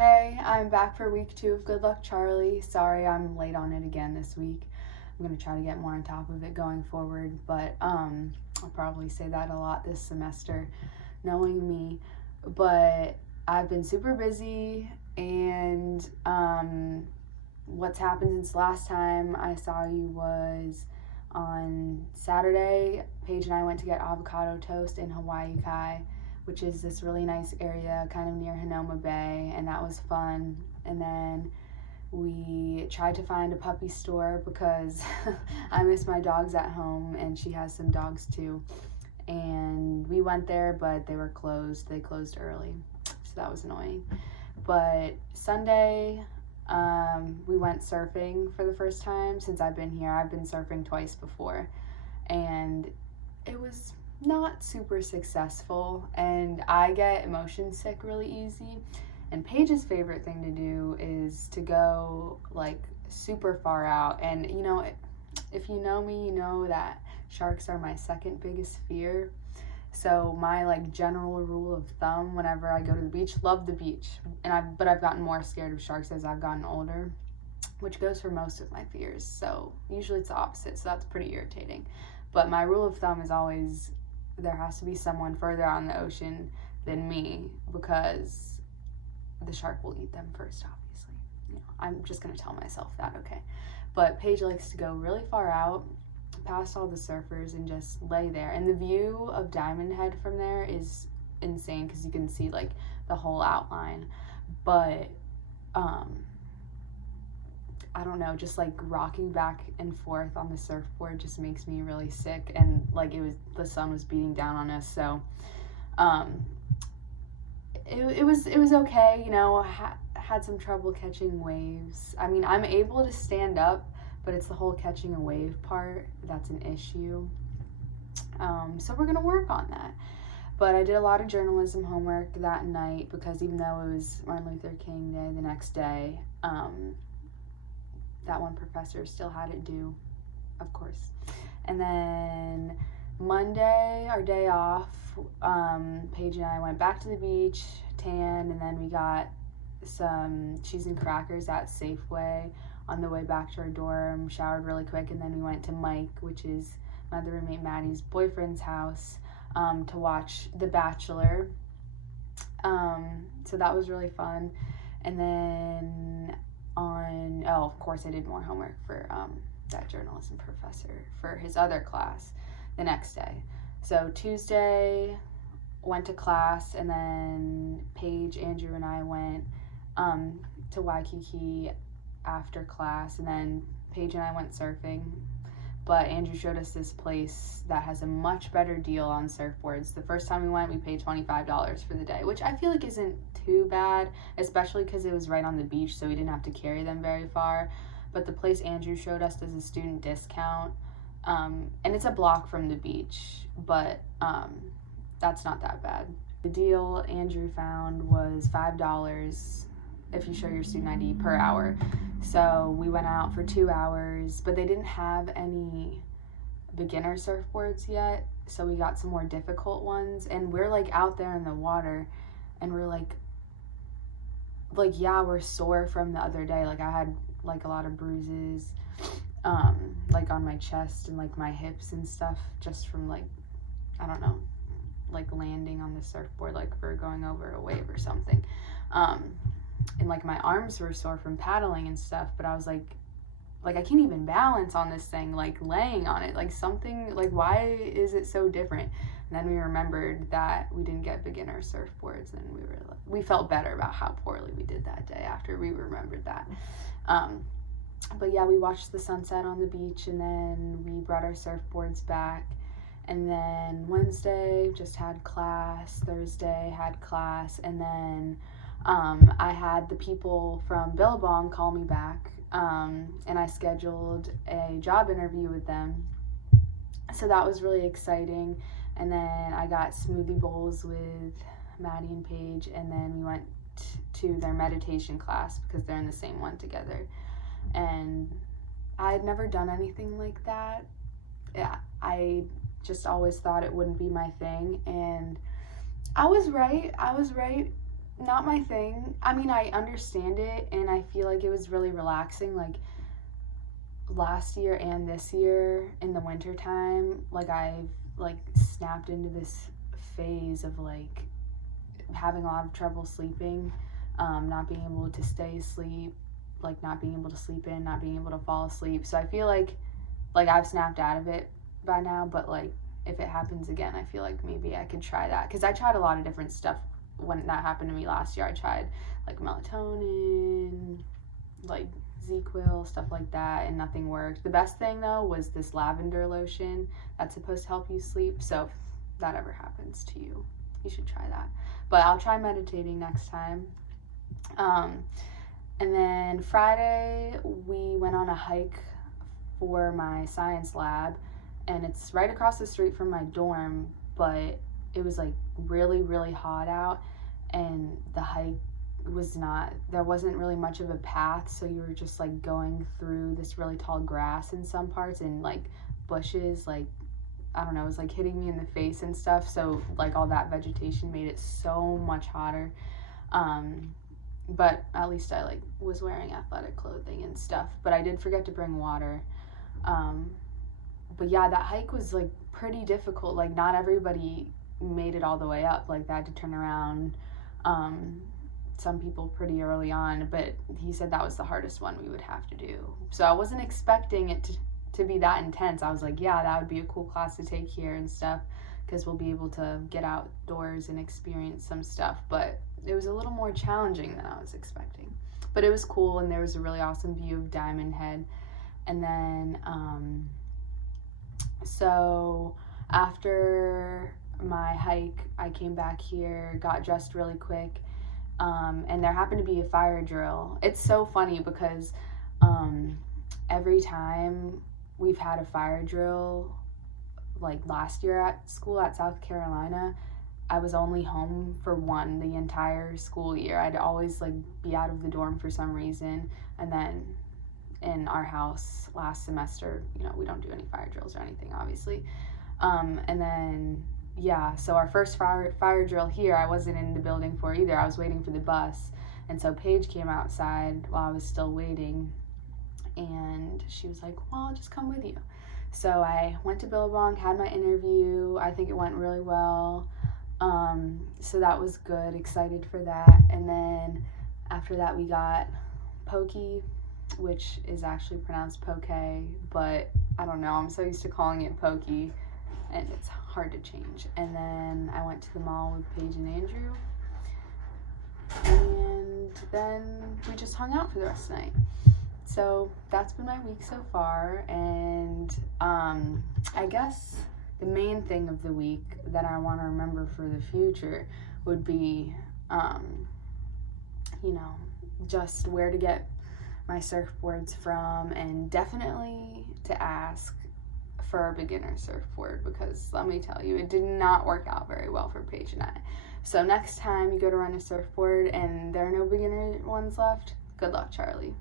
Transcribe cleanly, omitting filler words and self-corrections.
Hey, I'm back for week 2 of Good Luck Charlie. Sorry I'm late on it again this week. I'm going to try to get more on top of it going forward, but I'll probably say that a lot this semester, knowing me. But I've been super busy, and what's happened since last time I saw you was on Saturday. Paige and I went to get avocado toast in Hawaii Kai, which is this really nice area kind of near Hanoma Bay, and that was fun. And then we tried to find a puppy store because I miss my dogs at home, and she has some dogs too. And we went there, but they were closed. They closed early, so that was annoying. But Sunday, we went surfing for the first time since I've been here. I've been surfing twice before, and it was not super successful, and I get motion sick really easy. And Paige's favorite thing to do is to go like super far out, and if you know me, you know that sharks are my second biggest fear. So my like general rule of thumb whenever I go to the beach, love the beach, but I've gotten more scared of sharks as I've gotten older, which goes for most of my fears. So usually it's the opposite, so that's pretty irritating. But my rule of thumb is always there has to be someone further out in the ocean than me, because the shark will eat them first, obviously. I'm just going to tell myself that, okay? But Paige likes to go really far out, past all the surfers, and just lay there. And the view of Diamond Head from there is insane because you can see like the whole outline. But I don't know, just like rocking back and forth on the surfboard just makes me really sick. And like the sun was beating down on us, so it was okay. Had some trouble catching waves. I mean, I'm able to stand up, but it's the whole catching a wave part that's an issue. So we're gonna work on that. But I did a lot of journalism homework that night because even though it was Martin Luther King Day the next day, that one professor still had it due, of course. And then Monday, our day off, Paige and I went back to the beach, tan, and then we got some cheese and crackers at Safeway on the way back to our dorm, showered really quick, and then we went to Mike, which is my other roommate Maddie's boyfriend's house, to watch The Bachelor. So that was really fun. And then of course I did more homework for that journalism professor for his other class the next day. So Tuesday went to class, and then Paige, Andrew, and I went to Waikiki after class, and then Paige and I went surfing. But Andrew showed us this place that has a much better deal on surfboards. The first time we went, we paid $25 for the day, which I feel like isn't too bad, especially because it was right on the beach, so we didn't have to carry them very far. But the place Andrew showed us does a student discount, and it's a block from the beach, but that's not that bad. The deal Andrew found was $5 if you show your student ID per hour. So we went out for 2 hours, but they didn't have any beginner surfboards yet, so we got some more difficult ones. And we're like out there in the water, and we're like yeah, we're sore from the other day. Like I had like a lot of bruises like on my chest and like my hips and stuff, just from like, I don't know, like landing on the surfboard, like for going over a wave or something. And like my arms were sore from paddling and stuff, but I was like I can't even balance on this thing, like laying on it, like something, like why is it so different? And then we remembered that we didn't get beginner surfboards, and we felt better about how poorly we did that day after we remembered that. But yeah, we watched the sunset on the beach, and then we brought our surfboards back. And then Wednesday just had class, Thursday had class, and then I had the people from Billabong call me back, and I scheduled a job interview with them. So that was really exciting. And then I got smoothie bowls with Maddie and Paige, and then we went to their meditation class because they're in the same one together. And I had never done anything like that. Yeah, I just always thought it wouldn't be my thing, and I was right. not my thing. I mean, I understand it, and I feel like it was really relaxing, like last year and this year in the winter time. Like I've like snapped into this phase of like having a lot of trouble sleeping, not being able to stay asleep, like not being able to sleep in, not being able to fall asleep. So I feel like I've snapped out of it by now, but like if it happens again, I feel like maybe I could try that, because I tried a lot of different stuff when that happened to me last year. I tried like melatonin, like ZzzQuil, stuff like that, and nothing worked. The best thing though was this lavender lotion that's supposed to help you sleep. So if that ever happens to you, you should try that. But I'll try meditating next time. And then Friday we went on a hike for my science lab, and it's right across the street from my dorm, but it was like really, really hot out, and the hike there wasn't really much of a path, so you were just like going through this really tall grass in some parts, and like bushes, like I don't know, it was like hitting me in the face and stuff, so like all that vegetation made it so much hotter. But at least I like was wearing athletic clothing and stuff, but I did forget to bring water. But yeah, that hike was like pretty difficult. Like not everybody made it all the way up. Like they had to turn around, some people pretty early on, but he said that was the hardest one we would have to do. So I wasn't expecting it to be that intense. I was like, yeah, that would be a cool class to take here and stuff, because we'll be able to get outdoors and experience some stuff. But it was a little more challenging than I was expecting. But it was cool, and there was a really awesome view of Diamond Head. And then, so after my hike, I came back here, got dressed really quick, and there happened to be a fire drill. It's so funny because every time we've had a fire drill, like last year at school at South Carolina, I was only home for one the entire school year. I'd always like be out of the dorm for some reason, and then in our house last semester, you know, we don't do any fire drills or anything, obviously. And then yeah, so our first fire drill here, I wasn't in the building for either. I was waiting for the bus, and so Paige came outside while I was still waiting, and she was like, well, I'll just come with you. So I went to Billabong, had my interview. I think it went really well. So that was good, excited for that. And then after that we got Pokey, which is actually pronounced Poke, but I don't know, I'm so used to calling it Pokey, and it's hard to change. And then I went to the mall with Paige and Andrew, and then we just hung out for the rest of the night. So that's been my week so far, and I guess the main thing of the week that I want to remember for the future would be, you know, just where to get my surfboards from, and definitely to ask for a beginner surfboard, because let me tell you, it did not work out very well for Paige and I. So next time you go to rent a surfboard and there are no beginner ones left, good luck, Charlie.